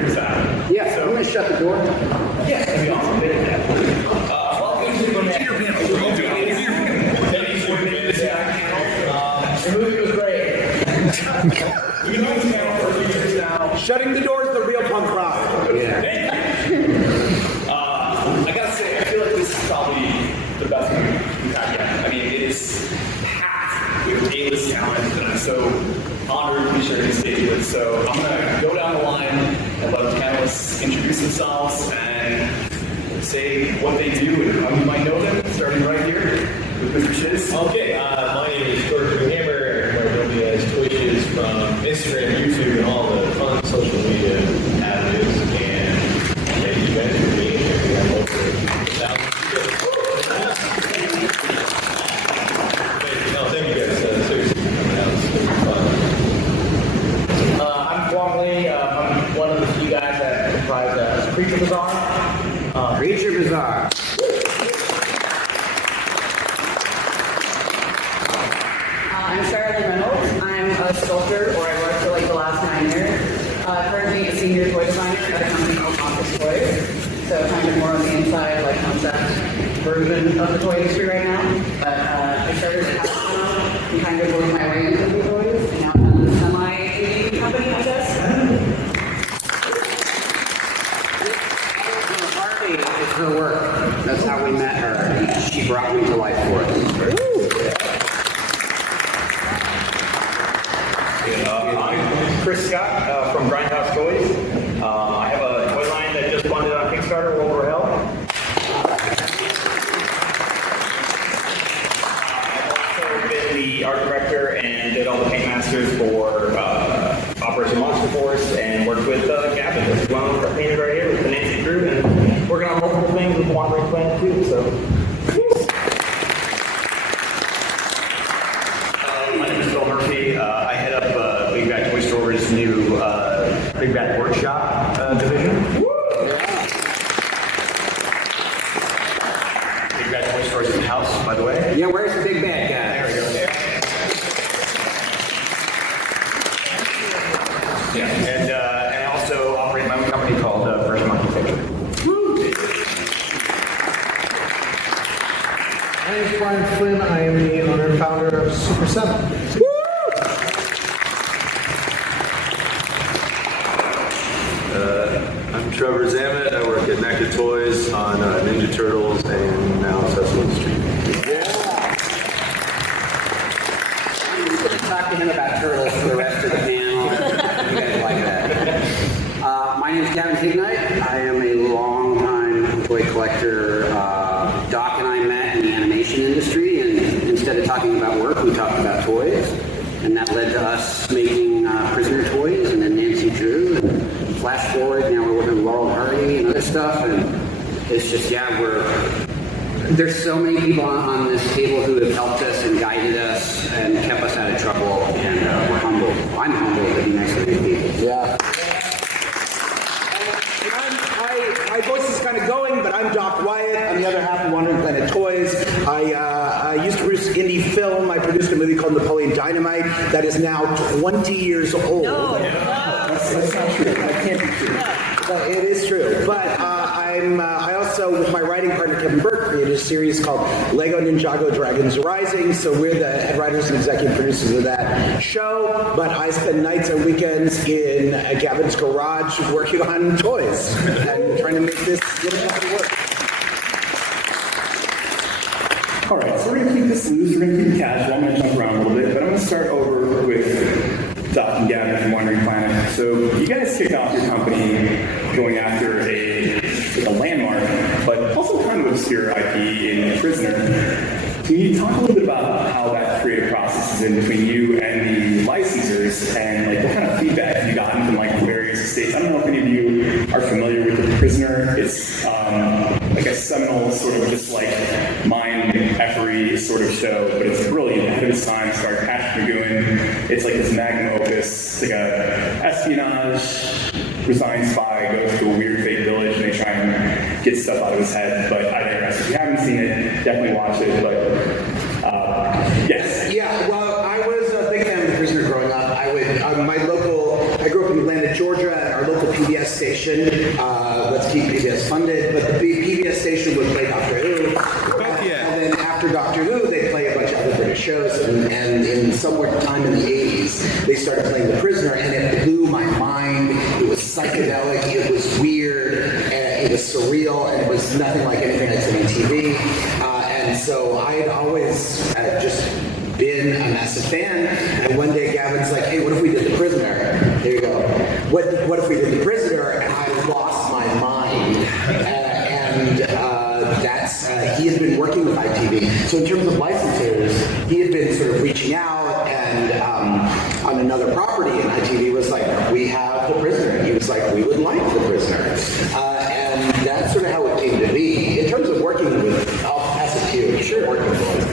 figure this out. Yeah, so I'm going to shut the door. Yeah, that'd be awesome. Welcome to the panel. The movie was great. We've been doing this panel for a few years now. Shutting the door is the real punk rock. Yeah. I gotta say, I feel like this is probably the best movie we've had yet. I mean, it is packed with A-list talent that I'm so honored to be sharing the stage with. So I'm gonna go down the line and let the panelists introduce themselves and say what they do and how you might know them, starting right here with Mr. Shiz. Okay, my name is Hammer. Everybody knows me as Twitches from Instagram, YouTube, and all the fun social media avenues. And thank you guys for being here. We have over 1,000 people. Thank you guys. Seriously, for coming out. It's super fun. I'm Quang. I'm one of the few guys that comprise Creature Bazaar. Creature Bazaar. I'm Reynolds. I'm a sculptor, or I worked for like the last 9 years. Currently a senior toy designer at a company called Office Toys. So kind of more on the inside, like concept version of the toy industry right now. But I started at Hasbro and kind of worked my way into the toys. And now I'm in a semi-AV company, I guess. It's her work. That's how we met her. She brought me to life for us. I'm Chris Scott from Grindhouse Toys. I have a toy line that just funded on Kickstarter, World War Hell. I've also been the art director and did all the paint masters for Operation Monster Force and worked with Gavin, who's one of our painters right here with the Nancy crew, and working on multiple things with Wandering Planet too. So. My name is Murphy. I head up Big Bad Toy Store's new BigBadWorkShop division. Big Bad Toy Store's in the house, by the way. Yeah, where's the big bad guy? There we go. Yeah, and I also operate my own company called First Monkey Picture. My name is Brian Flynn. I am the owner and founder of Super7. I'm Trevor Zammit. I work at NECA Toys on Ninja Turtles and now Sesame Street. Yeah. I'm just going to talk to him about turtles for the rest of the panel. You guys like that. My name is Gavin Hignight. I am a long-time toy collector. Doc and I met in the animation industry, and instead of talking about work, we talked about toys. And that led to us making Prisoner toys, and then Nancy Drew. And flash forward, now we're working with Laurel Hardy and other stuff, and it's just, there's so many people on this table who have helped us and guided us and kept us out of trouble, and we're humbled. I'm humbled to be next to these people. Yeah. My voice is kind of going, but I'm Doc Wyatt. I'm the other half of Wandering Planet Toys. I used to produce Indy film. I produced a movie called Napoleon Dynamite that is now 20 years old. No. That's not true. That can't be true. No, it is true. But I also, with my writing partner Kevin Burke, created a series called Lego Ninjago Dragons Rising. So we're the head writers and executive producers of that show. But I spend nights and weekends in Gavin's garage working on toys and trying to make this little company work. All right, so we're going to keep this loose, we're going to keep it casual, I'm going to jump around a little bit, but I'm going to start over with Doc and Gavin from Wandering Planet. So you guys kicked off your company going after a landmark, but also kind of obscure IP in Prisoner. Can you talk a little bit about how that creative process is in between you and the licensors, and like what kind of feedback have you gotten from like various states? I don't know if any of you are familiar with The Prisoner. It's like a seminal sort of just like mind-effery sort of show, but it's brilliant, ahead of its time, starred Patrick McGowan. It's like this magnum opus. It's like a espionage, resigned spy goes to a weird fake village and they try and get stuff out of his head, but I digress. If you haven't seen it, definitely watch it, but yes. Yeah, well, I was a big fan of The Prisoner growing up. I grew up in Atlanta, Georgia at our local PBS station. Let's keep PBS funded, but the PBS station would play Doctor Who. And then after Doctor Who, they play a bunch of other British shows. And in somewhere time in the 80s, they started playing The Prisoner, and it blew my mind. It was psychedelic, it was weird, it was surreal, and it was nothing like anything I'd seen on TV. And so I had always just been a massive fan. And one day Gavin's like, hey, what if we did The Prisoner? There you go. What if we did The Prisoner? And I lost my mind. He had been working with ITV. So in terms of licensors, he had been sort of reaching out, and on another property, and ITV was like, we have The Prisoner. And he was like, we would like The Prisoner. And that's sort of how it came to be. In terms of working with, I'll pass it to you. Sure.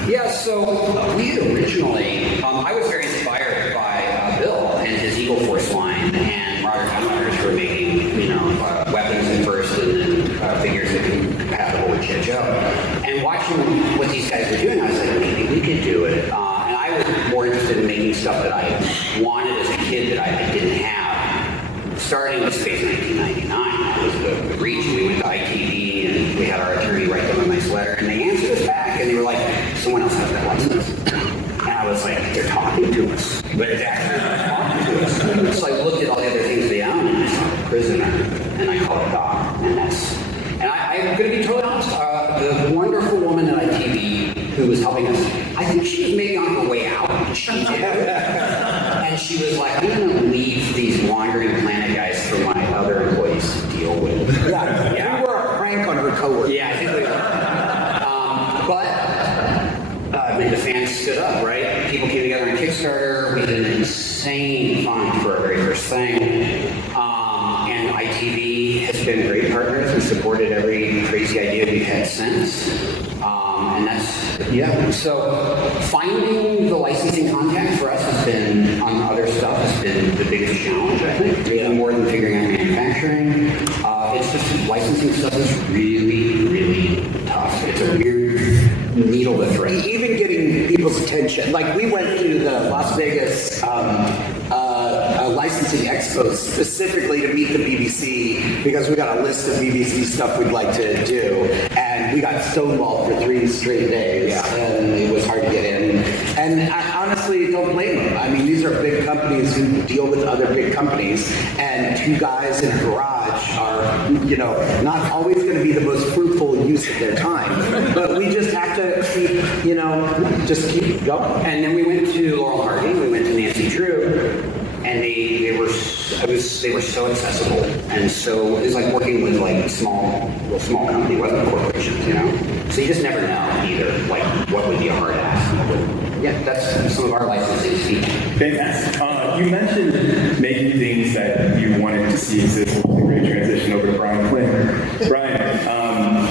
Yeah, so we had originally, I was very inspired by Bill and his Eagle Force line, and Moderators were making, weapons at first, and then figures that could be compatible with G.I. Joe. And watching what these guys were doing, I was like, maybe we could do it. And I was more interested in making stuff that I wanted as a kid that I didn't have. Starting with Space 1999, that was the reach. We went to ITV, and we had our attorney write them a nice letter, and they answered us back, and they were like, someone else has that license. And I was like, they're talking to us. But it's actually not talking to us. So I looked at all the other things they own, and I saw The Prisoner, and I called it Doc, and I'm going to be totally honest, the wonderful woman at ITV who was helping us, I think she was maybe on her way out. She did. And she was like, I'm going to leave these wandering planet guys for my other employees to deal with. Yeah. We were a prank on her coworker. Yeah, I think we were. But the fans stood up, right? People came together on Kickstarter. We did an insane fund for our very first thing. And ITV has been great partners and supported every crazy idea we've had since. And that's, yeah. So finding the licensing contact for us has been, on other stuff, has been the biggest challenge, I think. Really more than figuring out manufacturing. It's just licensing stuff is really, really tough. It's a weird needle to thread. Even getting people's attention. Like, we went to the Las Vegas licensing expo specifically to meet the BBC because we got a list of BBC stuff we'd like to do, and we got stonewalled for 3 straight days, and it was hard to get in. And I honestly don't blame them. I mean, these are big companies who deal with other big companies, and 2 guys in a garage are, not always going to be the most fruitful use of their time. But we just have to keep, just keep going. And then we went to Laurel Hardy, we went to Nancy Drew, and they were so accessible, and so it was like working with like small company, wasn't corporations, So you just never know either, like what would be a hard ask. Yeah, that's some of our licensing speak. Fantastic. You mentioned making things that you wanted to see exist. Which was a great transition over to Brian Flynn. Brian,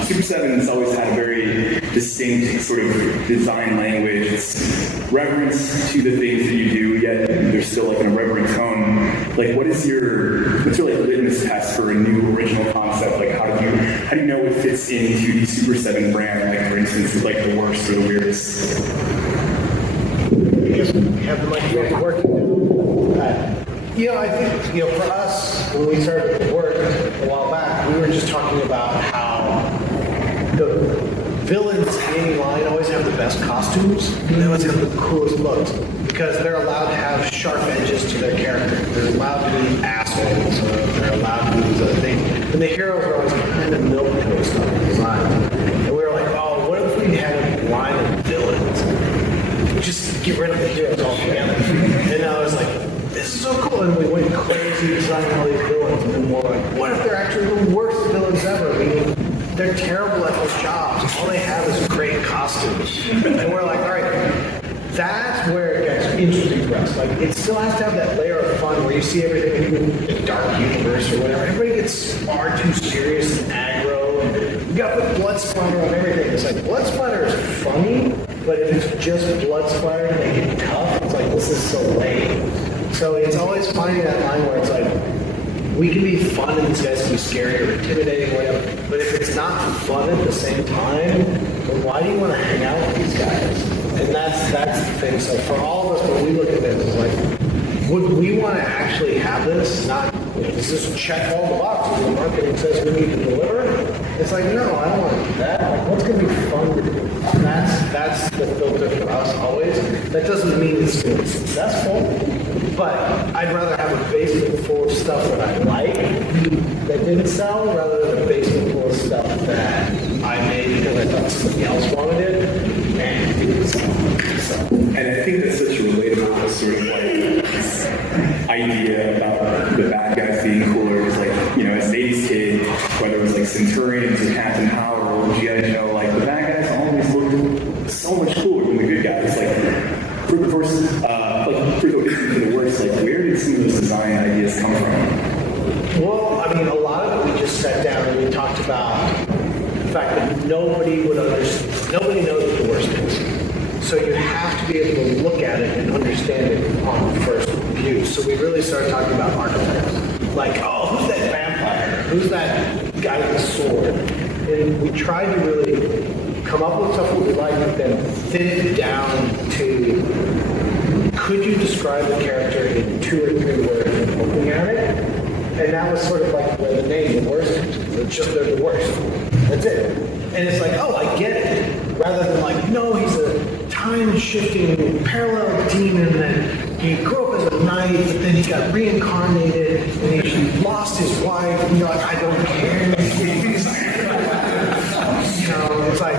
Super7's always had a very distinct sort of design language. It's reverence to the things that you do, yet there's still like an irreverent tone. Like, what's your like litmus test for a new original concept? Like, how do you know it fits into the Super7 brand? Like, for instance, with like the worst or the weirdest. Have the microphone working. I think, for us, when we started to work a while back, we were just talking about how the villains in any line always have the best costumes, and they always have the coolest looks, because they're allowed to have sharp edges to their character. They're allowed to be assholes, or they're allowed to do these other things. And the heroes are always kind of milquetoast on the design. And we were like, oh, what if we had a line of villains? Just get rid of the heroes altogether. And I was like, this is so cool. And we went crazy designing all these villains. And then we're like, what if they're actually the worst villains ever? I mean, they're terrible at their jobs. All they have is great costumes. And we're like, all right, that's where it gets interesting for us. Like, it still has to have that layer of fun where you see everything in the dark universe or whatever. Everybody gets far too serious and aggro. And you got to put blood splatter on everything. It's like, blood splatter is funny, but if it's just blood splatter and they get tough, it's like, this is so lame. So it's always finding that line where it's like, we can be fun and these guys can be scary or intimidating or whatever, but if it's not fun at the same time, then why do you want to hang out with these guys? And that's the thing. So for all of us, when we look at this, it's like, would we want to actually have this? Not does this check all the boxes? The marketing says we need to deliver. It's like, no, I don't want to do that. Like, what's going to be fun to do? That's the filter for us always. That doesn't mean it's going to be successful, but I'd rather have a basement full of stuff that I like that didn't sell rather than a basement full of stuff that I made because I thought somebody else wanted it and didn't sell. So. And I think that's such a relatable sort of like idea about the bad guys being cooler. It's like, you know, as an 80s kid, whether it was like Centurions or Captain Power, or you guys know, like the bad guys always looked so much cooler than the good guys. Like for the first, like for the worst, like where did some of those design ideas come from? Well, I mean, a lot of it we just sat down and we talked about the fact that nobody would understand, nobody knows what the worst is. So you have to be able to look at it and understand it on first view. So we really started talking about archetypes. Like, oh, who's that vampire? Who's that guy with the sword? And we tried to really come up with stuff that we like, but then thin it down to, could you describe the character in 2 or 3 words and looking at it? And that was sort of like the name, the worst. It's just they're the worst. That's it. And it's like, oh, I get it. Rather than like, no, he's a time-shifting parallel demon that he grew up as a knight, but then he got reincarnated and he lost his wife. And you're like, I don't care. You know, it's like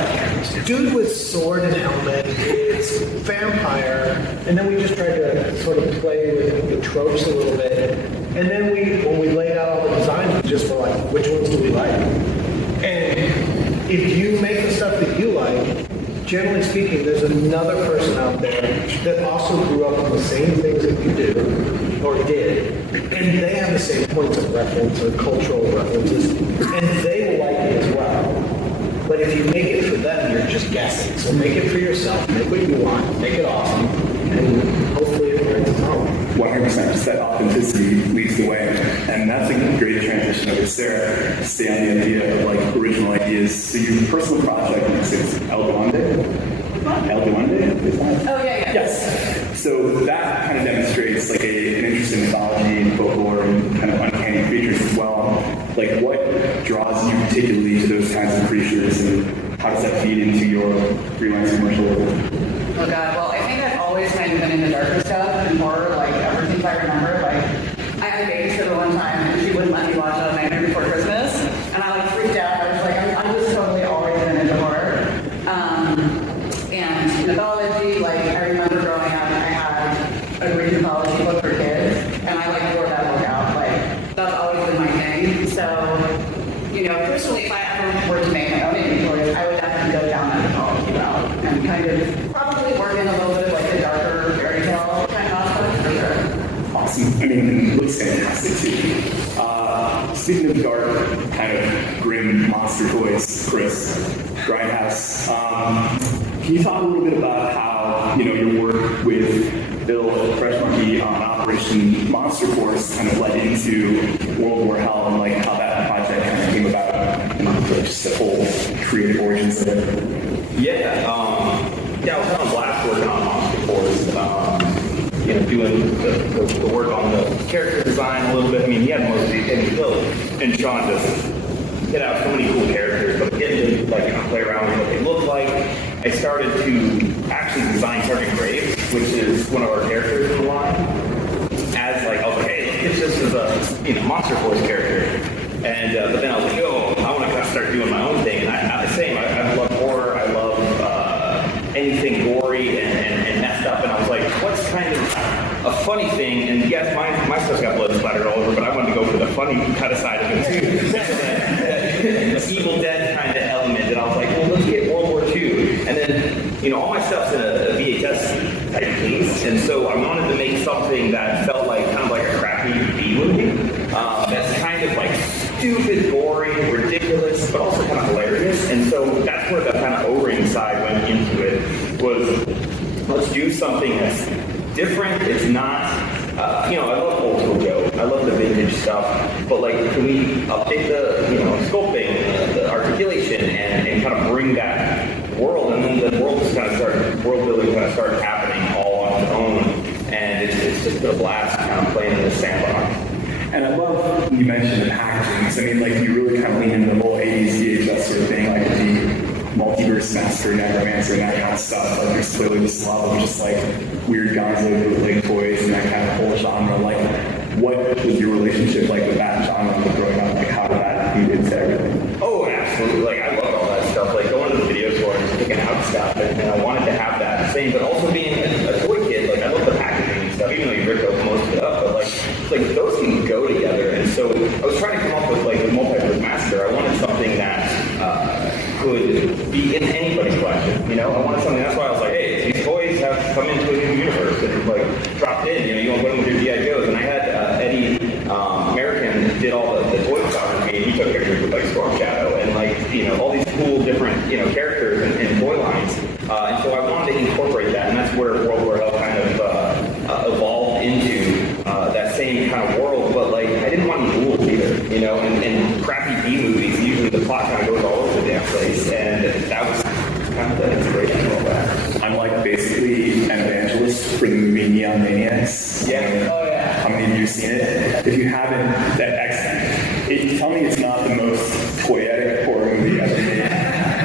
dude with sword and helmet, it's vampire, and then we just tried to sort of play with the tropes a little bit. And then when we laid out all the designs, we just were like, which ones do we like? And if you make the stuff that you like, generally speaking, there's another person out there that also grew up on the same things that you do, or did, and they have the same points of reference or cultural references, and they will like it as well. But if you make it for them, you're just guessing. So make it for yourself, make what you want, make it awesome, and hopefully it brings it home. 100%, just that authenticity leads the way. And that's a great transition over to Sarah, to stay on the idea of like original ideas. So your personal project is El Duende? El Duende? Is that? Oh, yeah. Yes. So that kind of demonstrates like an interest in mythology and folklore and kind of uncanny creatures as well. Like what draws you particularly to those kinds of creatures and how does that feed into your freelance commercial work? Oh God, well I think I've always kind of been in the darker stuff and horror, like ever since I remember. Like I had a babysitter one time and she wouldn't let me watch a Nightmare Before Christmas, and I like freaked out. I was like, I'm just totally always been into horror. And mythology, like I remember growing up, I had a Greek mythology book for kids, and I like wore that book out. Like that's always been my thing. So, you know, personally, if I ever were to make my own inventory, I would definitely go down that mythology route and kind of probably work in a little bit of like the darker fairy tale kind of aspect for sure. Awesome. I mean, it looks fantastic too. Speaking of dark, kind of grim monster toys, Chris, Grindhouse, can you talk a little bit about how, you know, your work with Bill Fresh Monkey on Operation Monster Force kind of led into World War Hell and like how that project kind of came about, and just the whole creative origins of it? Yeah, I was kind of blast working on Monster Force. You know, doing the work on the character design a little bit. I mean, he had most of these, and Bill and Sean just hit out so many cool characters, but getting to like kind of play around with what they look like, I started to actually design Sergeant Graves, which is one of our characters in the line, as like, I was like, hey, it's just as a Monster Force character. And but then I was like, yo, I want to kind of start doing my own thing. And I'm the same. I love horror. I love anything gory and messed up. And I was like, what's kind of a funny thing? And yes, my stuff's got blood splattered all over, but I wanted to go for the funny kind of side of it too. The Evil Dead kind of element. And I was like, well, let's get World War II. And then, you know, all my stuff's in a VHS type case. And so I wanted to make something that felt like kind of like a crappy B movie. That's kind of like stupid, boring, ridiculous, but also kind of hilarious. And so that's where the kind of O-ring side went into it, was let's do something that's different. It's not, I love old school Joe. I love the vintage stuff, but like, can we update the, sculpting, the articulation, and kind of bring that world, and then the world building kind of started happening all on its own, and it's just been a blast kind of playing in the sandbox. And I love you mentioned the packaging. So I mean, like you really kind of lean into the whole 80s VHS sort of thing, like the multiverse master, necromancer, and that kind of stuff. Like there's clearly this love of just like weird gonzo bootleg toys and that kind of whole genre. Like, what was your relationship like with that genre growing up? Like, how did that feed into everything? Oh, absolutely. Like, I love all that stuff. Like, going to the video store and just picking out stuff. And I wanted to have that same, but also being a toy kid, like, I love the packaging and stuff, even though you ripped up most of it up. But, like those can go together. And so I was trying to come up with, like, the multiverse master. I wanted something that could be in anybody's collection. You know, I wanted something. That's why I was like, hey, these toys have come into a new universe and, like, dropped in. You know, you want to put them with your G.I. Joes. And I had Eddie American did all the toy photography, and he took pictures with like Storm Shadow and like, you know, all these cool different, you know, characters and toy lines. And so I wanted to incorporate that, and that's where World War L kind of evolved into that same kind of world. But like, I didn't want any rules either, you know, and crappy B movies, usually the plot kind of goes all over the damn place, and that was kind of the inspiration of all that. I'm like basically an evangelist for the movie Neon Maniacs. Yeah. Oh, yeah. How many of you have seen it? If you haven't, tell me it's not the most toyetic horror movie ever made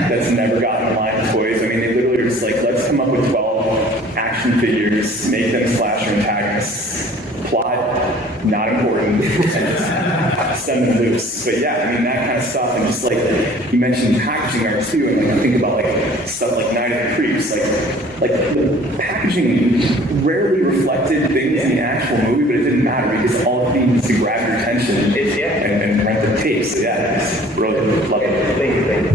that's never gotten a line of toys. I mean, they literally are just like, let's come up with 12 action figures, make them slasher antagonists. Plot, not important, and send them loose. But yeah, I mean, that kind of stuff, and just like, you mentioned packaging art too, and like, I think about like stuff like Night of the Creeps, like the packaging rarely reflected things in the actual movie, but it didn't matter because all it needed was to grab your attention and rent the tape. So yeah, it's brilliant. Love it. Thank you.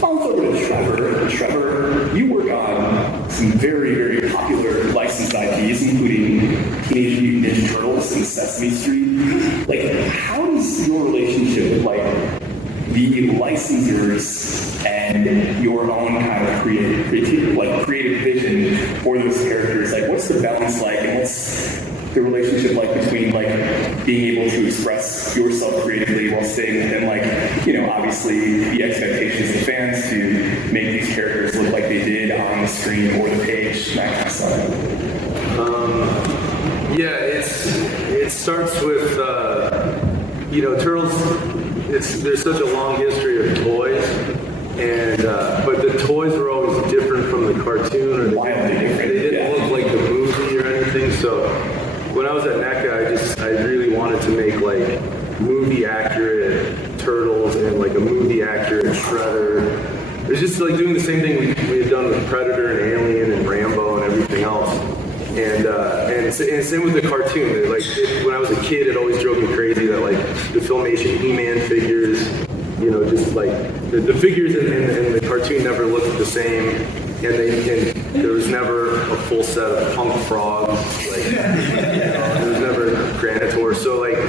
Follow over to Trevor. Trevor, you work on some very, very popular licensed IPs, including Teenage Mutant Ninja Turtles and Sesame Street. Like, how does your relationship with like the licensors and your own kind of creative vision for those characters? Like, what's the balance like, and what's the relationship like between like being able to express yourself creatively while staying within like, you know, obviously the expectations of fans to make these characters look like they did on the screen or the page, that kind of stuff? Yeah, it starts with you know, Turtles. There's such a long history of toys, and but the toys were always different from the cartoon, or Wildly different. They didn't look like the movie or anything. So when I was at NECA, I really wanted to make like movie accurate Turtles and like a movie accurate Shredder. It's just like doing the same thing we had done with Predator and Alien and Rambo and everything else. And same with the cartoon. Like when I was a kid, it always drove me crazy that like the Filmation He-Man figures, you know, just like the figures in the cartoon never looked the same, and there was never a full set of Punk Frogs. Like, you know, there was never Granitor.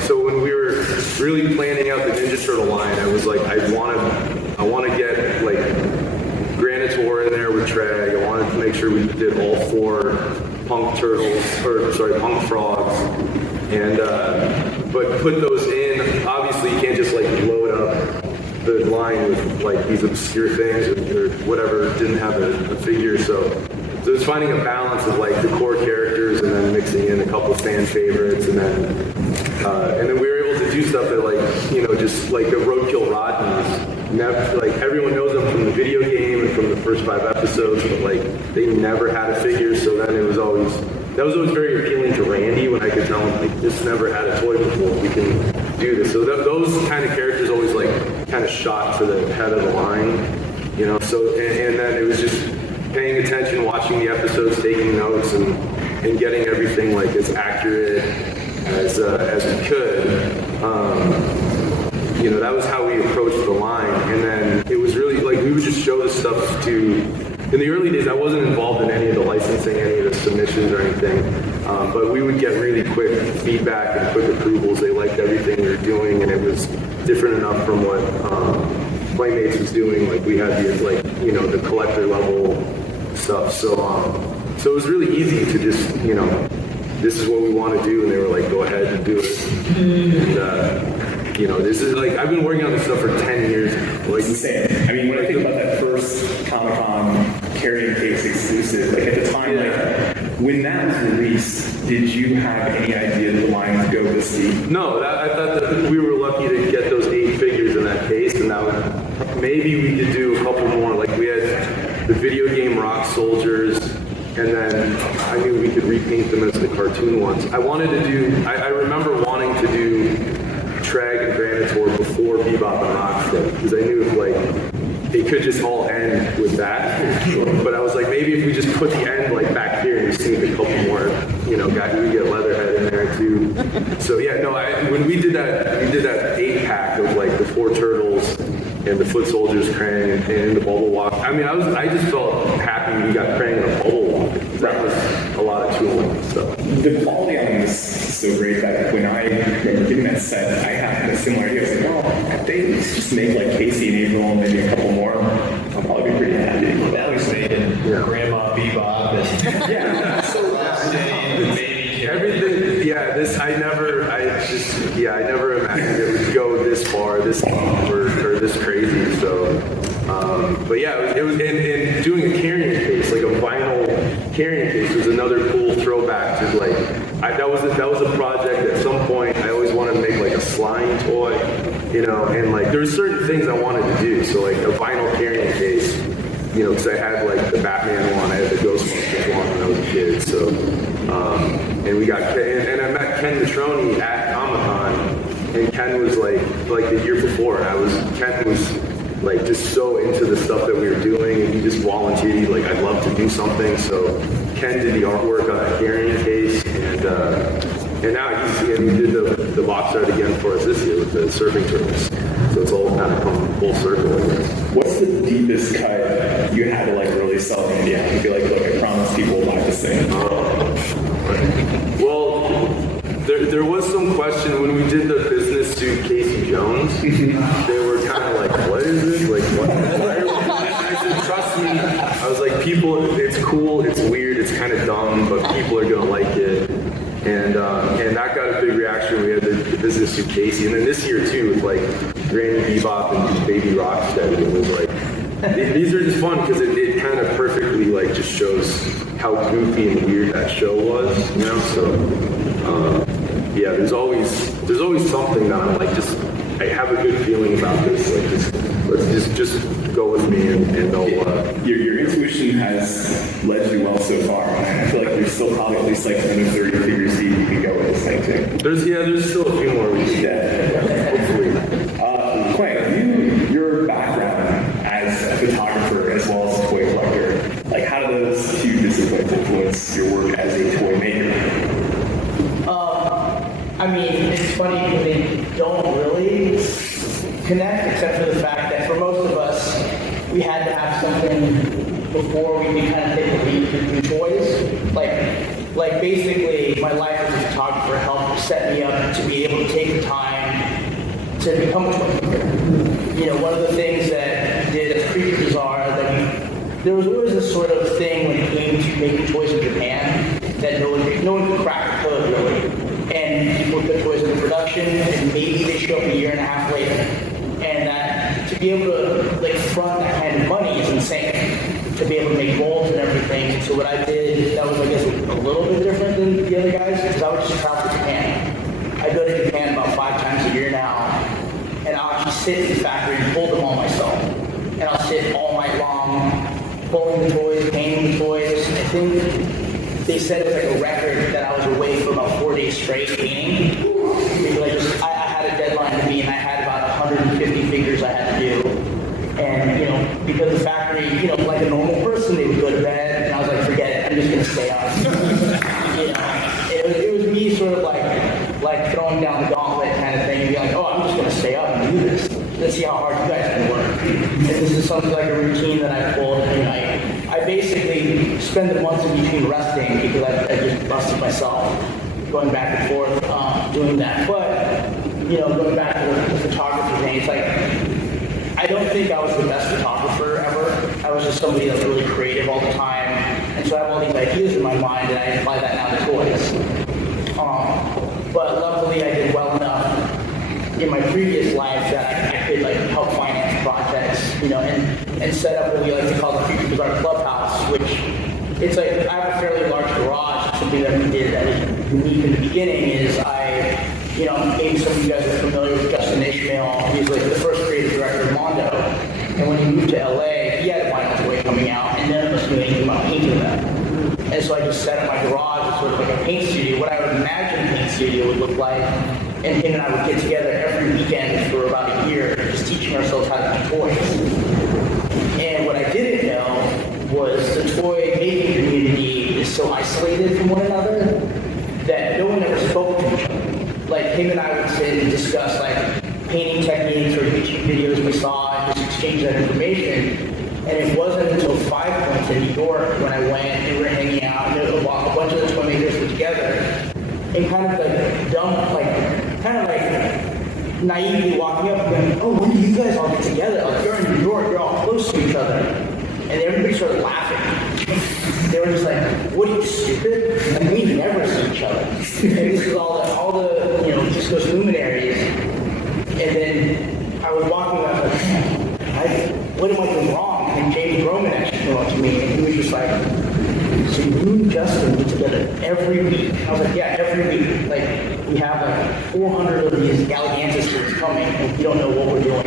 So when we were really planning out the Ninja Turtle line, I was like, I want to get like Granitor in there with Treg. I wanted to make sure we did all 4 Punk Frogs, and but put those in. Obviously, you can't just like load up the line with like these obscure things or whatever. Didn't have a figure, so it's finding a balance of like the core characters and then mixing in a couple fan favorites, and then we were able to do stuff that like, you know, just like the Roadkill Rodneys. Like everyone knows them from the video game and from the first 5 episodes, but like they never had a figure, so then that was always very appealing to Randy when I could tell him like, this never had a toy before, we can do this. So those kind of characters always like kind of shot to the head of the line, you know. So and then it was just paying attention, watching the episodes, taking notes, and getting everything like as accurate as we could. You know, that was how we approached the line, and then it was really like we would just show this stuff to. In the early days, I wasn't involved in any of the licensing, any of the submissions or anything, but we would get really quick feedback and quick approvals. They liked everything we were doing, and it was different enough from what Playmates was doing. Like we had the like, you know, the collector level stuff. So it was really easy to just, you know, this is what we want to do, and they were like, go ahead and do it. And, you know, this is like, I've been working on this stuff for 10 years. Like insane. I mean, when I think about that first Comic-Con carrying case exclusive, like at the time, like When that was released, did you have any idea the line would go this deep? No, I thought that we were lucky to get those 8 figures in that case, and that would, maybe we could do a couple more. Like we had the video game Rock Soldiers, and then I knew we could repaint them as the cartoon ones. I remember wanting to do Trag and Granitor before Bebop and Rocksteady, because I knew it could just all end with that. But I was like, maybe if we just put the end back here and we sneak a couple more, guys, we get Leatherhead in there too. So yeah, no, when we did that 8-pack of the 4 turtles and the Foot Soldiers Krang and the Bubble Walk. I mean, I just felt happy we got Krang and a Bubble Walk. That was a lot of tooling. So the quality on this is so great that when I remember getting that set, I had a similar idea. I was like, well, they just make Casey and April and maybe a couple more. I'll probably be pretty happy. At least they did Grandma Bebop and Yeah, so the baby everything, yeah. I never imagined it would go this far, this deep, or this crazy. So, but yeah, it was, and doing a carrying case, like a vinyl carrying case, was another cool throwback to that was a project. At some point, I always wanted to make a slime toy, and there were certain things I wanted to do. So a vinyl carrying case, because I had the Batman one, I had the Ghostbusters one when I was a kid. So, and we got and I met Ken Mitroni at Comic-Con, and Ken was like the year before, and Ken was just so into the stuff that we were doing, and he just volunteered. He's like, I'd love to do something. So Ken did the artwork on that carrying case, and now he did the box art again for us this year with the surfing turtles. So it's all kind of come full circle, I guess. what's the deepest cut you had to really sell in India? And be like, look, I promise people will buy this thing. Well, there was some question when we did the business suit Casey Jones. They were kind of like, what is this? What? I said, trust me. I was like, people, it's cool, it's weird, it's kind of dumb, but people are gonna like it. And that got a big reaction. We had the business suit Casey, and then this year too with Granny Bebop and Baby Rocksteady. It was these are just fun because it kind of perfectly just shows how goofy and weird that show was, So yeah, there's always something that I'm I have a good feeling about this. Let's just go with me and they'll. Your intuition has led you well so far. I feel there's still probably at least 20, 30 figures deep you can go with this thing too. There's still a few more we can get. Hopefully. Quang, your background as a photographer as well as a toy collector, how do those two disciplines influence your work as a toy maker? I mean, it's funny because they don't really connect, except for the fact that for most of us, we had to have something before we could kind of take a leap into toys. Like basically, my life as a photographer helped set me up to be able to take the time to become a toy maker. One of the things that we did as Creature Bazaar, there was always this sort of thing when it came to making toys in Japan that no one could crack the code really. And people put toys into production, and maybe they show up a year and a half later. And that to be able to front that kind of money is insane. To be able to make molds and everything. So what I did, that was I guess a little bit different than the other guys, because I would just travel to Japan. I go to Japan about 5 times a year now, and I'll actually sit in the factory and pull them all myself. And I'll sit all night long, pulling the toys, painting the toys. I think they said it was a record that I was away for about 4 days straight painting. Because I had a deadline to meet, and I had about 150 figures I had to do. And, because the factory, like a normal person, they would go to bed, and I was like, forget it, I'm just going to stay up. It was me sort of like throwing down the gauntlet kind of thing, and be like, oh, I'm just going to stay up and do this. Let's see how hard you guys can work. And this is something like a routine that I pulled at Hignight. I basically spend the months in between resting because I just busted myself going back and forth doing that. But, going back to the photography thing, it's I don't think I was the best photographer ever. I was just somebody that's really creative all the time. And so I have all these ideas in my mind, and I apply that now to toys. But luckily I did well enough in my previous life that I could help finance projects, and set up what we like to call the Creature Bazaar Clubhouse, which it's I have a fairly large garage something that we did that was unique in the beginning is maybe some of you guys are familiar with Justin Ishmael. He's like the first creative director of Mondo. And when he moved to LA, he had a vinyl toy coming out, and none of us knew anything about painting them. And so I just set up my garage as sort of like a paint studio, what I would imagine a paint studio would look like. And him and I would get together every weekend for about a year, just teaching ourselves how to make toys. And what I didn't know was the toy making community is so isolated from one another that no one ever spoke to each other. Like him and I would sit and discuss like painting techniques or YouTube videos we saw and just exchange that information. And it wasn't until 5 Points in New York when I went and we were hanging out and a bunch of the toy makers were together and kind of naively walking up and going, oh, when do you guys all get together? Like you're in New York, you're all close to each other. And everybody started laughing. They were just like, what are you, stupid? Like we never see each other. And this is all the East Coast luminaries. And then I was walking around like, what am I doing wrong? And James Roman actually came up to me and he was just like, so you and Justin get together every week? I was like, yeah, every week. Like, we have like 400 of these Galligantuses coming and we don't know what we're doing.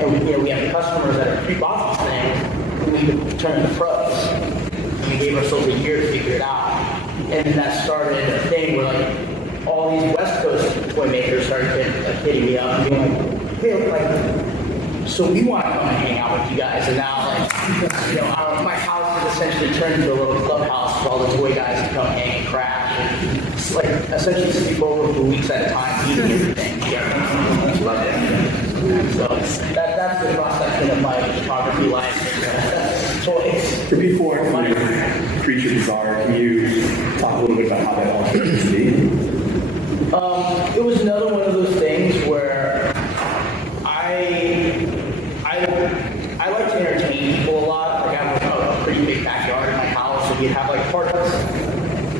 And we have customers that have pre-bought these things and we turn into pros. We gave ourselves a year to figure it out. And then that started a thing where like all these West Coast toy makers started hitting me up and being like, hey, so we want to come and hang out with you guys. And now, my house has essentially turned into a little clubhouse for all the toy guys to come hang and crash. And it's like essentially sleep over for weeks at a time, eating everything. Yeah, I love it. So that's the cross section of my photography life. Toys. For people who aren't familiar with Creature Bazaar, can you talk a little bit about how that all came to be? It was another one of those things where I like to entertain people a lot. Like I have a pretty big backyard in my house, and we'd have like parties.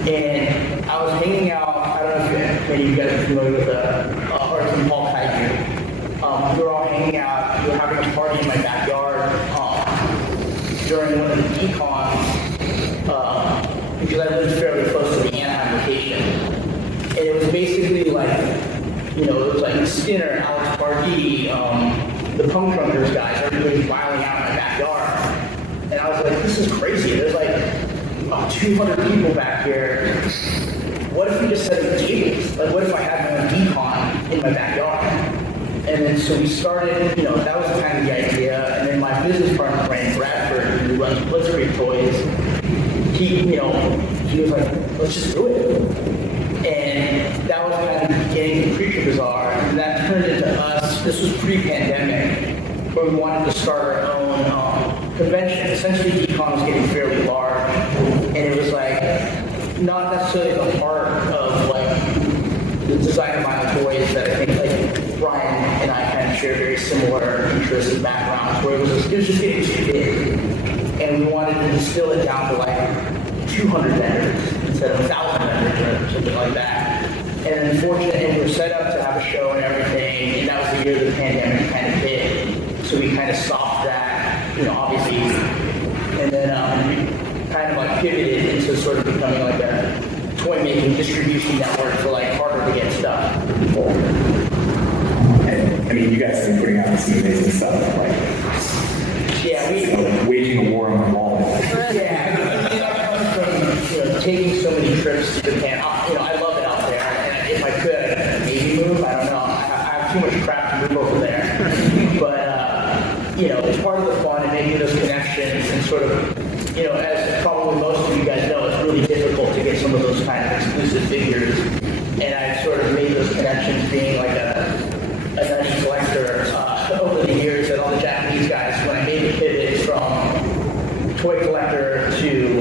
And I was hanging out. I don't know if any of you guys are familiar with Arts and Paul Kaiju. We were all hanging out. We were having a party in my backyard during one of the decons because I lived fairly close to the Anaheim location. And it was basically like, it was like Skinner, Alex Barkey, the Punk Trunkers guys, everybody filing out in my backyard. And I was like, this is crazy. There's like 200 people back here. What if we just set up tables? Like, what if I had my own decon in my backyard? And then so we started, that was kind of the idea. And then my business partner, Brian Bradford, who runs Blitzkrieg Toys, he was like, let's just do it. And that was kind of the beginning of Creature Bazaar. And that turned into us, this was pre-pandemic, where we wanted to start our own convention. Essentially, Decon was getting fairly large. And it was like, not necessarily the heart of like the design of vinyl toys that I think like Brian and I kind of share very similar interests and backgrounds, where it was just getting too big. And we wanted to distill it down to like 200 vendors instead of 1,000 vendors or something like that. And unfortunately, we were set up to have a show and everything, and that was the year the pandemic kind of hit. So we kind of stopped that, obviously, and then we kind of like pivoted into sort of becoming like a toy making distribution network for like harder to get stuff. And, I mean, you guys have been putting out some amazing stuff, like waging a war on the wall. Yeah, taking so many trips to Japan. I love it out there, and if I could, I'd maybe move. I don't know. I have too much crap to move over there. But it's part of the fun and making those connections and sort of, as probably most of you guys know, it's really difficult to get some of those kind of exclusive figures. And I've sort of made those connections being like a nice collector over the years, and all the Japanese guys, when I made the pivot from toy collector to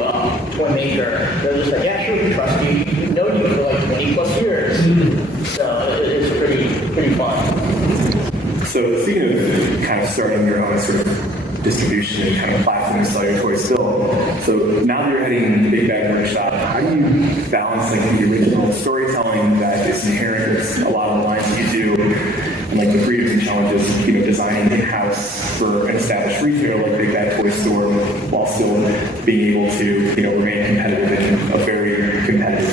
toy maker, they're just like, yeah, sure, we trust you. We've known you for like 20 plus years. So it's pretty fun. So speaking of kind of starting your own sort of distribution and kind of platform to sell your toys still, so now that you're heading to BigBadWorkShop, how do you balance like the original storytelling that is inherent in a lot of the lines that you do, and like the freedoms and challenges of designing in-house for an established retailer like Big Bad Toy Store, while still being able to remain competitive in a very competitive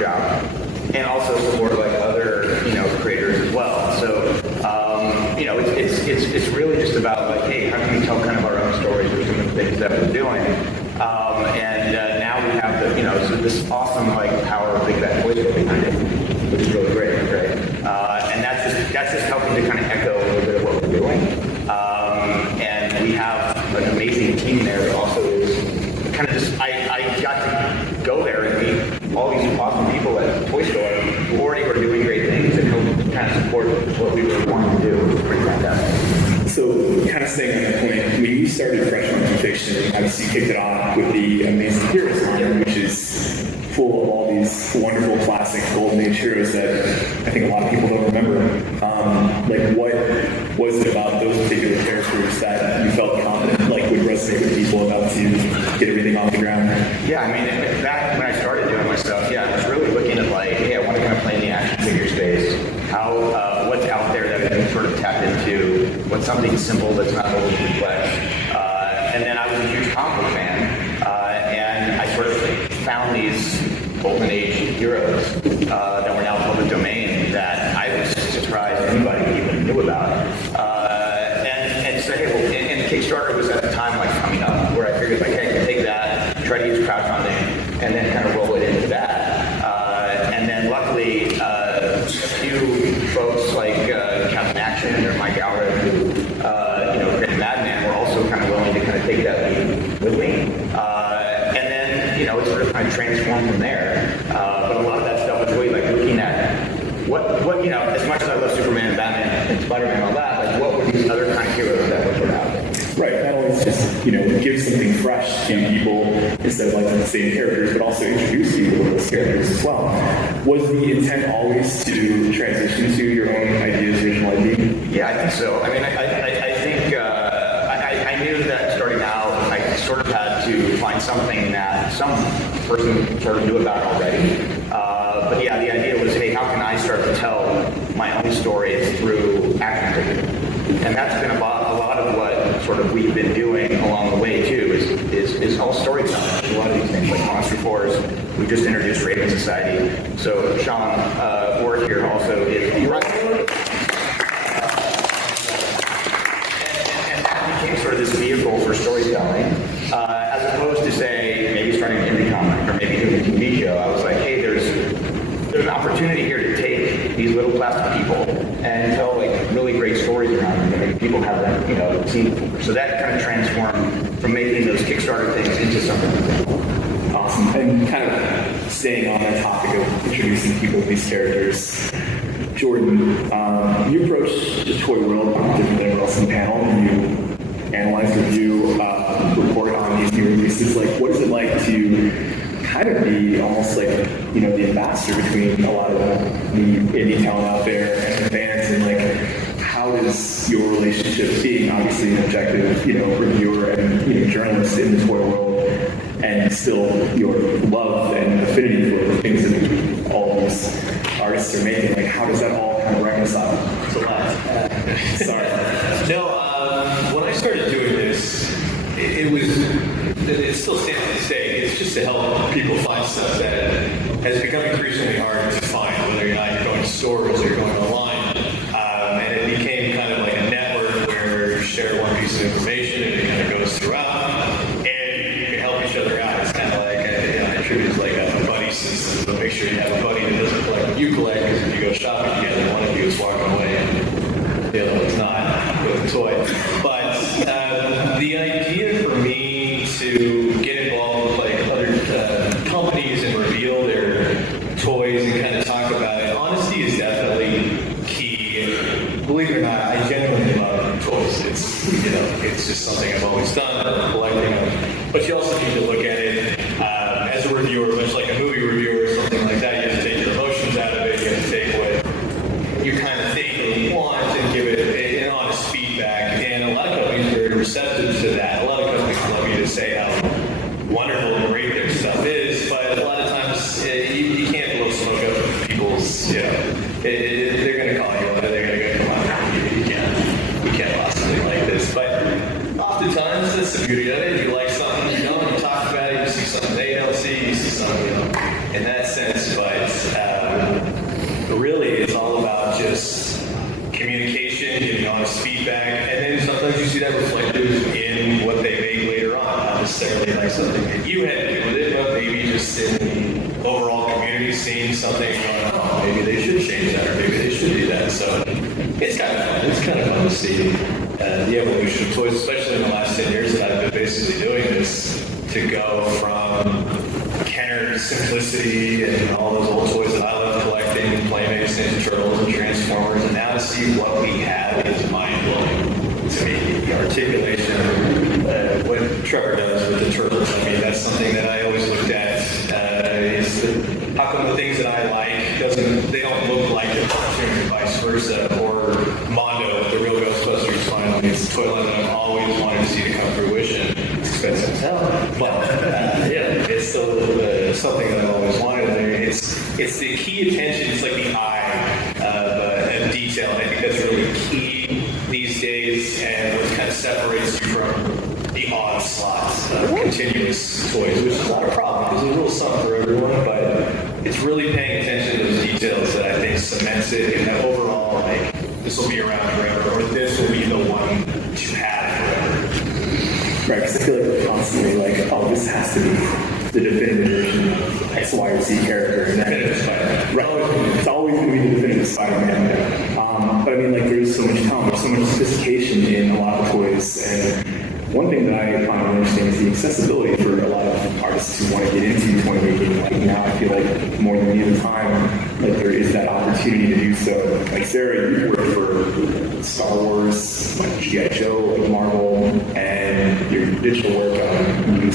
Workshop, and also support like other, creators as well. So, it's really just about like, hey, how can we tell kind of our own stories with some of the things that we're doing? Now we have the, so this awesome like power of Big Bad Toys behind it, which is really great, right? And that's just helping to kind of echo a little bit of what we're doing. And we have an amazing team there that also is kind of just, I got to go there and meet all these awesome people at the toy store who already were doing great things and help kind of support what we were wanting to do. It was pretty fantastic. So, kind of staying on that point, when you started Fresh Monkey Fiction, obviously you kicked it off with the Amazing Heroes line, which is full of all these wonderful classic golden age heroes that I think a lot of people don't remember. What was it about those particular characters that you felt confident, would resonate with people about to get everything off the ground? Yeah, I mean, back when I started doing my stuff, I was really looking at hey, I want to kind of play in the action figure space. What's out there that I can sort of tap into? What's something simple that's not overly complex? And then I was a huge comic book fan, and I sort of found these golden age heroes that were now public domain that I was surprised anybody even knew about. And so, hey, and Kickstarter was at the time coming up, where I figured hey, I can take that, try to use crowdfunding, and then kind of roll it into that. And then luckily, a few folks like Captain Action or Mike Alred, who created Madman, were also kind of willing to kind of take that lead with me. And then, it sort of kind of transformed from there. But a lot of that stuff was really looking at what as much as I love Superman and Batman and Spider-Man and all that, what were these other kind of heroes that were sort of out there? Right, not only just, give something fresh to people instead of the same characters, but also introduce people to those characters as well. Was the intent always to transition to your own ideas, original ID? Yeah, I think so. I mean, I think I knew that starting out, I sort of had to find something that some person sort of knew about already. But yeah, the idea was, hey, how can I start to tell my own story through action figures? And that's been a lot of what sort of we've been doing along the way too, is all storytelling. A lot of these things like Monster Force, we just introduced Raven Society. So Sean Ward here also is and that became sort of this vehicle for storytelling, as opposed to say maybe starting an indie comic or maybe doing a TV show. I was like, hey, there's an opportunity here to take these little plastic people and tell really great stories around them that maybe people haven't seen before. So that kind of transformed from making those Kickstarter things into something. Awesome. And kind of staying on that topic of introducing people to these characters, Jordan, you approach the toy world different than everyone else in the panel, and you analyze, review, report on these new releases. What is it like to kind of be almost the ambassador between a lot of the indie talent out there and the fans, and how is your relationship being obviously an objective, reviewer and journalist in the toy world, and still your love and affinity for the things that all these artists are making? How does that all kind of reconcile? It's a lot. Sorry. No, when I started doing this, it still stands to say, it's just to help people find stuff that has become increasingly hard to find, whether or not you're going to stores or you're going online. And it became kind of like a network where you share one piece of information and it kind of goes throughout, and you can help each other out. It's kind of like, I attribute it a buddy system, but make sure you have a buddy that doesn't collect what you collect, because if you go shopping together, one of you is walking away and the other one's not with a toy. But the idea for me to get involved with other companies and reveal their toys and kind of talk about it, honesty is definitely key. Believe it or not, I genuinely love toys. It's just something I've always done, collecting them. But you also need to look at it as a reviewer, much like a movie reviewer or something like that. You have to take your emotions out of it. You have to take what you kind of think or want and give it an honest feedback. And a lot of companies are very receptive to that. A lot of companies love you to say how wonderful and great their stuff is, but a lot of times you can't blow smoke up people's, they're going to call you on it, they're going to go, come on, you can't buy something like this. But oftentimes, that's the beauty of it. You like something, you talk about it, you see something they don't see, you see something, in that sense. But communication, getting honest feedback, and then sometimes you see that reflected in what they make later on. Not necessarily like something that you had to do with it, but maybe just in the overall community seeing something going, oh, maybe they should change that, or maybe they should do that. So it's kind of fun. It's kind of fun to see the evolution of toys, especially in the last 10 years that I've been basically doing this, to go from Kenner's simplicity and all those old toys that I love collecting, Playmates, Ninja Turtles, and Transformers, and now to see what we have is mind-blowing to me. The articulation, what Trevor does with the turtles, I mean, that's something that I always looked at. Is how come the things that I like they don't look like the cartoons and vice versa, or Mondo, the real Ghostbusters finally. It's a toy line that I've always wanted to see to come to fruition. It's expensive as hell, but yeah, it's still something that I've always wanted. It's the key attention, it's like the eye of detail, and I think that's really key these days, and it kind of separates you from the odd slots of continuous toys, which is not a problem, because there's a little something for everyone, but it's really paying attention to those details that I think cements it in that overall, like, this will be around forever, or this will be the one to have forever. Right, because I feel like we're constantly like, oh, this has to be the definitive version of X, Y, or Z character. And Definitive Spider-Man. Right, it's always going to be the definitive Spider-Man. But I mean, like, there's so much talent, so much sophistication in a lot of toys, and one thing that I find really interesting is the accessibility for a lot of artists who want to get into toy making. Like now, I feel like more than any other time, like there is that opportunity to do so. Like Sarah, you worked for Star Wars, like G.I. Joe, like Marvel, and your digital work on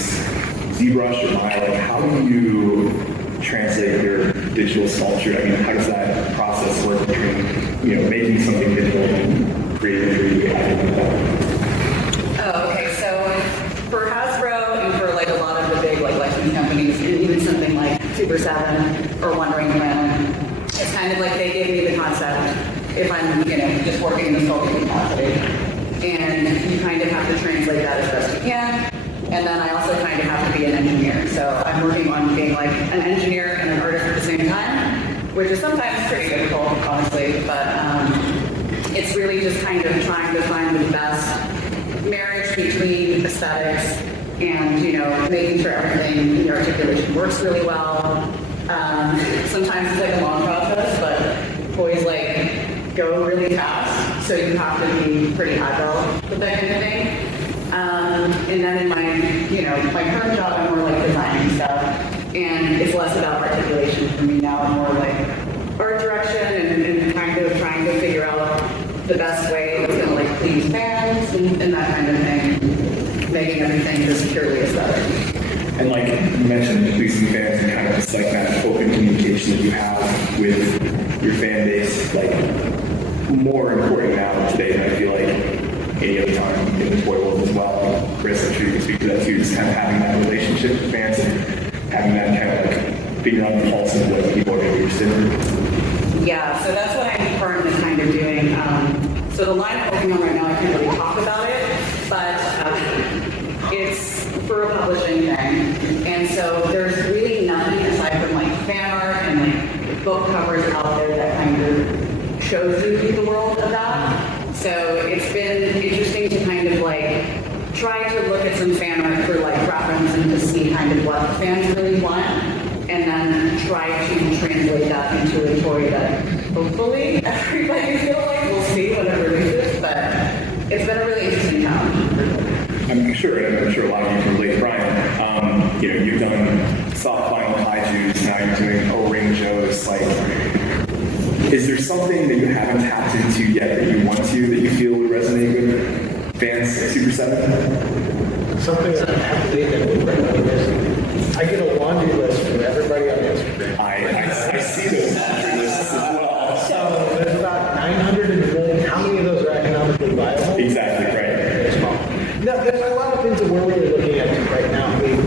ZBrush or Maya. Like, how do you translate your digital sculpture? I mean, how does that process work between making something digital and creating 3D like that? Oh, okay. So for Hasbro and for like a lot of the big like licensing companies, and even something like Super7 or Wondering Planet, it's kind of like they give me the concept if I'm just working in the sculpting capacity, and you kind of have to translate that as best you can. And then I also kind of have to be an engineer. So I'm working on being like an engineer and an artist at the same time, which is sometimes pretty difficult, honestly. But it's really just kind of trying to find the best marriage between aesthetics and making sure everything in the articulation works really well. Sometimes it's like a long process, but toys like go really fast, so you have to be pretty agile with that kind of thing. And then in my current job, I'm more like designing stuff, and it's less about articulation for me now, and more like art direction and kind of trying to figure out the best way that's going to please fans and that kind of thing, making everything just purely aesthetic. And like you mentioned, pleasing fans and kind of just like that open communication that you have with your fan base, like more important now today than I feel like any other time in the toy world as well. Chris, I'm sure you can speak to that too, just kind of having that relationship with fans and having that kind of like figuring out the pulse of what people are interested in. Yeah, so that's what I'm currently kind of doing. So the line I'm working on right now, I can't really talk about it, but it's for a publishing thing. And so there's really nothing aside from like fan art and like book covers out there that kind of shows you the world of that. So it's been interesting to kind of like try to look at some fan art for like reference and to see kind of what fans really want, and then try to translate that into a toy that hopefully everybody feels like we'll see when it releases. But it's been a really interesting challenge. I'm sure a lot of you can relate. Brian, you've done soft vinyl kaijus, now you're doing O-ring Joes. Like, is there something that you haven't tapped into yet that you want to, that you feel would resonate with fans of Super7? Something that I have to that would resonate is I get a laundry list from everybody on Instagram. I see those laundry lists as well. So there's about 900 million. How many of those are economically viable? Exactly, right. No, there's a lot of things that we're really looking at right now. I mean,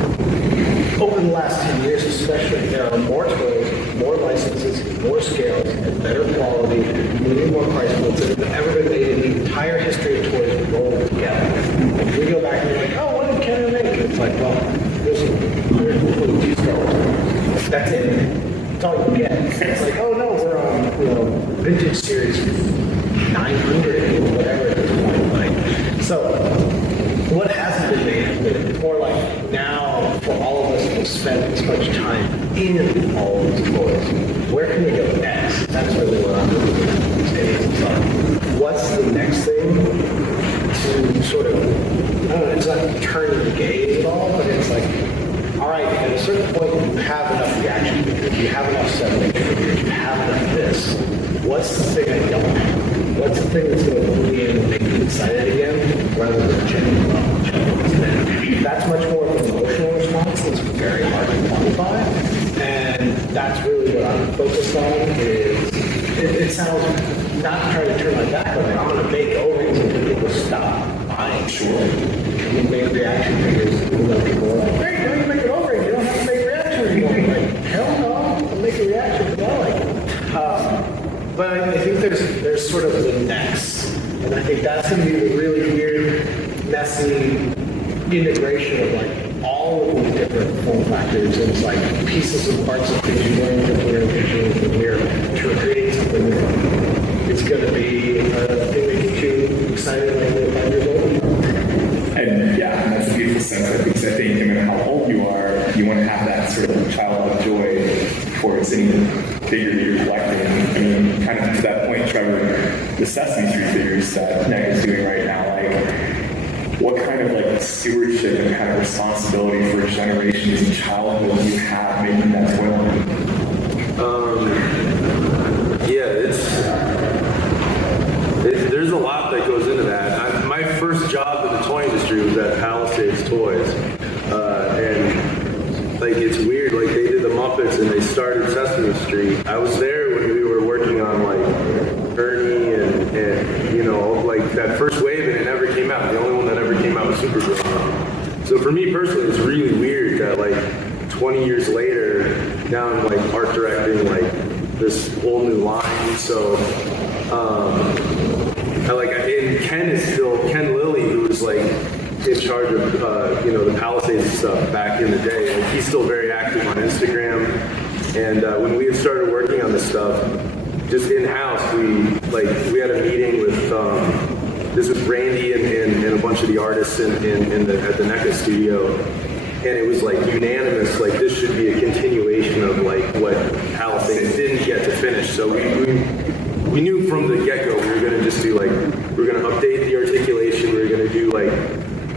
over the last 10 years especially, there are more toys, more licenses, more scales, and better quality, many more price points that have ever been made in the entire history of toys rolled together. And we go back and we're like, oh, what did Kenner make? It's like, well, there's 142 Star Wars. That's it. That's all you get. It's like, oh no, we're on, vintage series 900 or whatever at this point. Like, so what hasn't been made has been more like now for all of us to spend this much time in all of these toys. Where can we go next? That's really what I'm looking at these days. It's like, what's the next thing to sort of, I don't know, it's not turning the gaze at all, but it's like, all right, at a certain point, you have enough reaction figures, you have enough 7-inch figures, you have enough this. What's the thing I don't have? What's the thing that's going to pull me in and make me excited again, rather than checking off? And that's much more of an emotional response that's very hard to quantify. And that's really what I'm focused on is, it sounds, not to try to turn my back on it, I'm going to make O-rings until people stop buying. Sure. You make reaction figures, even though people are like, hey, don't make it O-ring, you don't have to make reaction anymore. I'm like, hell no, I'll make a reaction for that. But I think there's sort of the next. And I think that's going to be the really weird, messy integration of like all of these different form factors. And it's like pieces and parts of things you learn from here, to create something that is going to be a thing that gets you excited like you're 5 years old. And yeah, that's a beautiful sense, because I think no matter how old you are, you want to have that sort of childlike joy towards any figure that you're collecting. I mean, kind of to that point, Trevor, the Sesame Street figures that NECA is doing right now, like, what kind of like stewardship and kind of responsibility for generations of childhood do you have making that toy line? There's a lot that goes into that. My first job in the toy industry was at Palisades Toys, and like it's weird. Like they did the Muppets and they started Sesame Street. I was there when we were working on like Ernie and you know like that first wave, and it never came out. The only one that ever came out was Supergirl. So for me personally, it's really weird that like 20 years later, now I'm like art directing like this whole new line. So. And Ken Lilly, who was like in charge of the Palisades stuff back in the day. Like, he's still very active on Instagram. And when we had started working on this stuff, just in house, we had a meeting with this was Randy and a bunch of the artists at the NECA studio. And it was like unanimous, like this should be a continuation of like what Palisades didn't get to finish. So we knew from the get-go we were going to just do like, we were going to update the articulation, we were going to do like,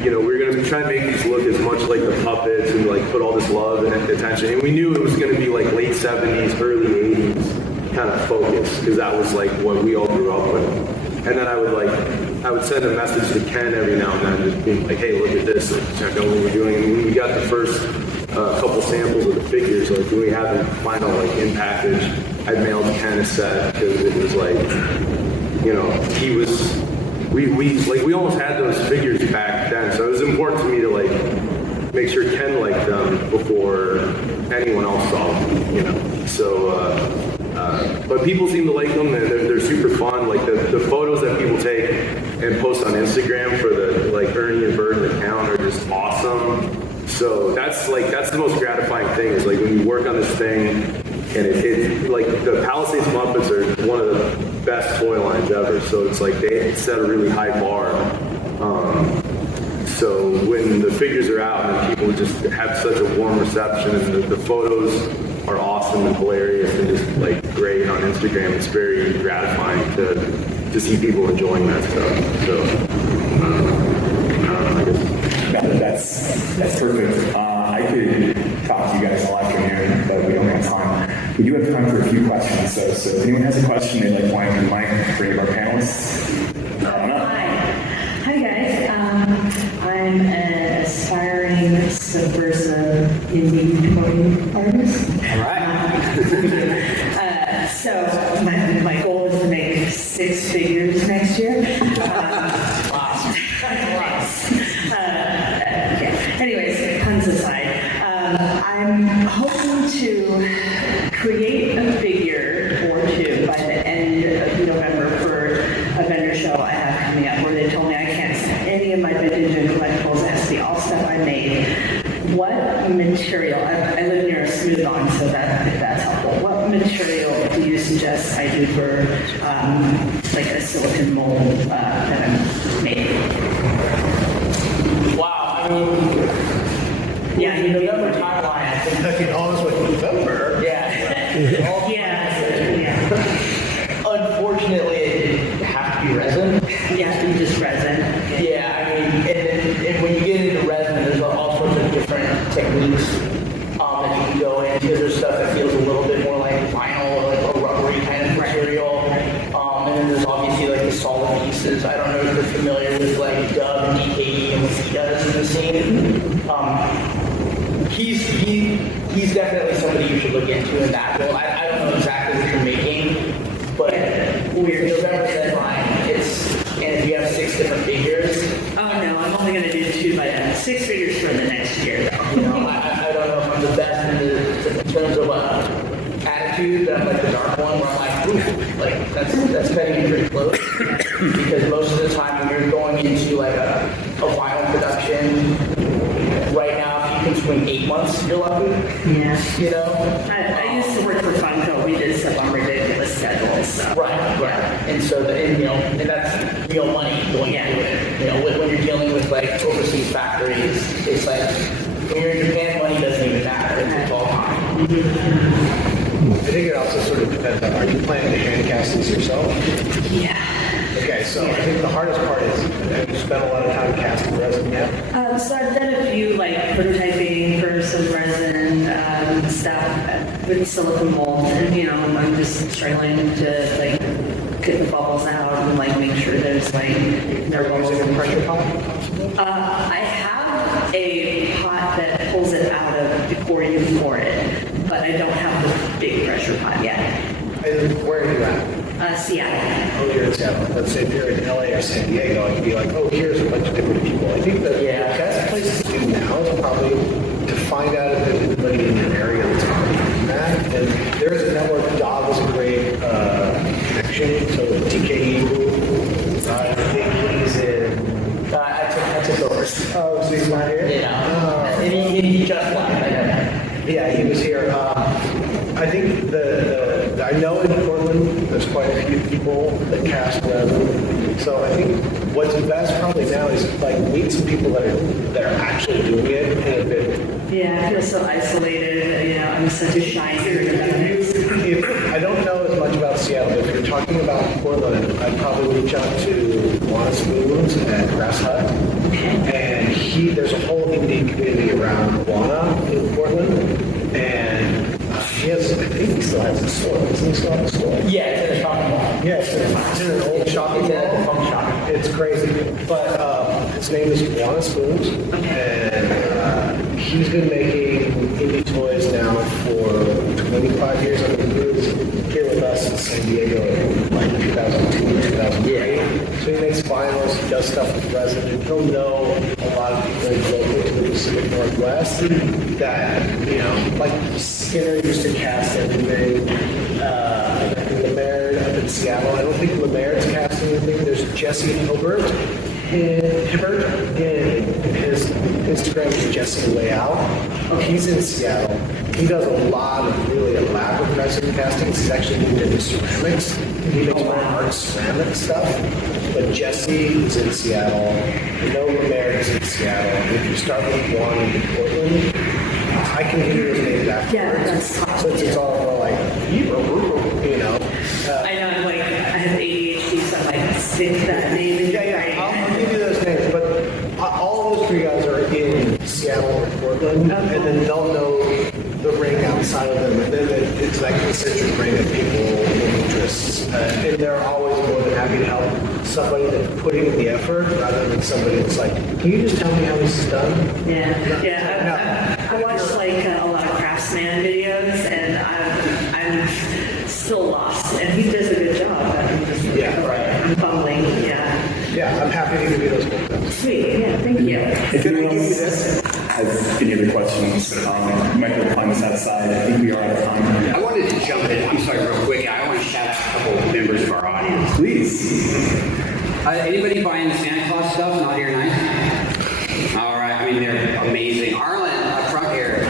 we were going to try and make these look as much like the puppets and like put all this love and attention. And we knew it was going to be like late 70s, early 80s kind of focus, because that was like what we all grew up with. And then I would send a message to Ken every now and then, just being like, hey, look at this, like, check out what we're doing. And when we got the first couple samples of the figures, like when we had the final like in package, I mailed Ken a set because it was like, he was, we almost had those figures back then. So it was important to me to like make sure Ken liked them before anyone else saw them, So, but people seem to like them, and they're super fun. Like the photos that people take and post on Instagram for the like Ernie and Bird account are just awesome. So that's the most gratifying thing is like when you work on this thing, and it like the Palisades Muppets are one of the best toy lines ever. So it's like they set a really high bar. So when the figures are out and people just have such a warm reception, and the photos are awesome and hilarious and just like great on Instagram, it's very gratifying to see people enjoying that stuff. So I guess that's perfect. I could talk to you guys all afternoon, but we don't have time. We do have time for a few questions. So if anyone has a question they'd like Quang and Mike for any of our panelists, Hi guys. I'm an aspiring subversive indie toy artist. All right. So my goal is to make 6 figures next year. Anyways, puns aside, I'm hoping to create a figure or two by the end of November for a vendor show I have coming up, where they told me I can't sell any of my vintage and collectibles. It has to be all stuff I made. What material? I live near a smooth on, so that's helpful. What what do you suggest I do for like a silicon mold that I'm making? Wow, I mean, Yeah, the November timeline, I think. I think all is with November. Yeah. Yeah. Unfortunately, it have to be resin. Yeah, you just resin. Yeah, I mean, and when you get into resin, there's all sorts of different techniques that you can go in. Because there's stuff that feels a little bit more like vinyl, or like a rubbery kind of material. And then there's obviously like the solid pieces. I don't know if you're familiar with like Doug and DKD and what he does in the scene. He's definitely somebody you should look into in that role. I don't know exactly what you're making, but we're November deadline. And if you have 6 different figures. Oh no, I'm only going to do 2 by 6 figures for the next year. You know, I don't know if I'm the best in terms of attitude, but I'm like the dark one where I'm like, ooh, like that's cutting it pretty close. Because most of the time when you're going into like a vinyl production, right now if you can swing 8 months, you're lucky. Yeah. You know? I used to work for Funko. We did stuff on ridiculous schedules. So. Right. And so, and that's real money going into it. You know, when you're dealing with like overseas factories, it's like, when you're in Japan, money doesn't even matter. It's all time. I think it also sort of depends on, are you planning to hand cast these yourself? Yeah. Okay, so I think the hardest part is, have you spent a lot of time casting resin yet? So I've done a few like prototyping for some resin stuff with silicone mold, and you know I'm just struggling to like get the bubbles out and like make sure there's like no bubbles. Using a pressure pot? I have a pot that pulls it out of before you pour it, but I don't have the big pressure pot yet. And where are you at? Seattle. Oh, you're in Seattle. Let's say if you're in LA or San Diego, I could be like, oh, here's a bunch of different people. I think the best place to do now is probably to find out if there's anybody in your area that's already doing that. And there's a network. Dog is a great connection. So with TKE, I think he's in. I took over. Oh, so he's not here? Yeah. And he just left. Yeah, he was here. I think I know in Portland there's quite a few people that cast resin. So I think what's best probably now is like meet some people that are actually doing it in a bit. Yeah, I feel so isolated. You know, I'm such a shy nerd. I don't know as much about Seattle, but if you're talking about Portland, I'd probably reach out to Juan Spoons at Grass Hut. And there's a whole indie community around Juana in Portland. And he has, I think he still has a store. Doesn't he still have a store? Yeah, it's in a shopping mall. Yeah, it's in an old shopping mall. It's a fun shop. It's crazy. But his name is Juan Spoons. And he's been making indie toys now for 25 years. I think he was here with us in San Diego in like 2002, 2003. So he makes vinyls, he does stuff with resin, and he'll know a lot of people local to the Pacific Northwest that, you know, like Skinner used to cast everything. I think Marriott up in Seattle. I don't think Marriott's casting anything. There's Jesse Hibbert. Hibbert, and his Instagram is Jesse Layout. He's in Seattle. He does a lot of really elaborate resin castings. He's actually moved into ceramics. He makes more art ceramic stuff. But Jesse is in Seattle. I know Lynn is in Seattle. If you start with one in Portland, I can give you his name afterwards. Yeah, that's awesome. Since it's all about like, you know. I know, like, I have ADHD, so I'm like, stick that name in. Yeah, I'll give you those names, but all of those 3 guys are in Seattle or Portland, and then they'll know the ring outside of them, and then it's like the central ring of people with interests, and they're always more than happy to help somebody that's putting in the effort, rather than somebody that's like, can you just tell me how this is done? Yeah. I watch like a lot of craftsman videos, and I'm still lost, and he does a good job. I'm just I'm fumbling. Yeah, I'm happy to give you those contacts. Sweet. Yeah. Thank you. If anyone else has any other questions, you might be able to find us outside. I think we are out of time. I wanted to jump in, I'm sorry, real quick. I want to shout out a couple of members of our audience. Please. Anybody buying the Santa Claus stuff not here tonight? All right, I mean, they're amazing. Arlen, up front here.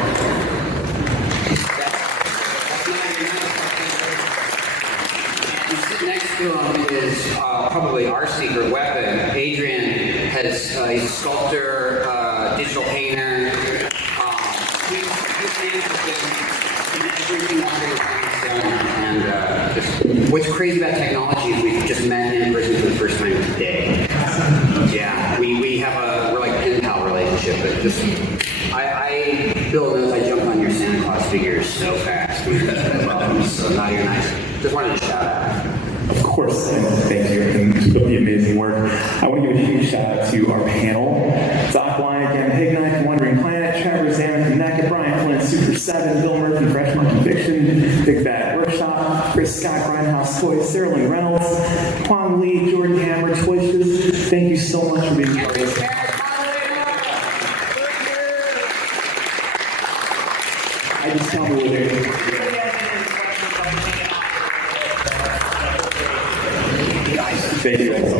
That's not your nice. next to him is probably our secret weapon. Adrian has he's a sculptor, digital painter. His name has been in everything under the sun. And just what's crazy about technology is we just met in person for the first time today. Yeah, we have we're like pen pal relationship, but just I build those. I jump on your Santa Claus figures so fast. So now you're nice. Just wanted to shout out. Of course, and thank you, and keep up the amazing work. I want to give a huge shout out to our panel. Doc Wyatt, Gavin, Hignight from Wandering Planet, Trevor Zammit of NECA, Brian Flynn of Super7, Bill Murphy, Fresh Monkey Fiction, Big Bad Workshop, Chris Scott of Grindhouse Toys, Lynn, Reynolds, Quang Lee, Jordan Hammer, Choices. Thank you so much for being part of this. I just tell me what they're doing. Thank you guys so much.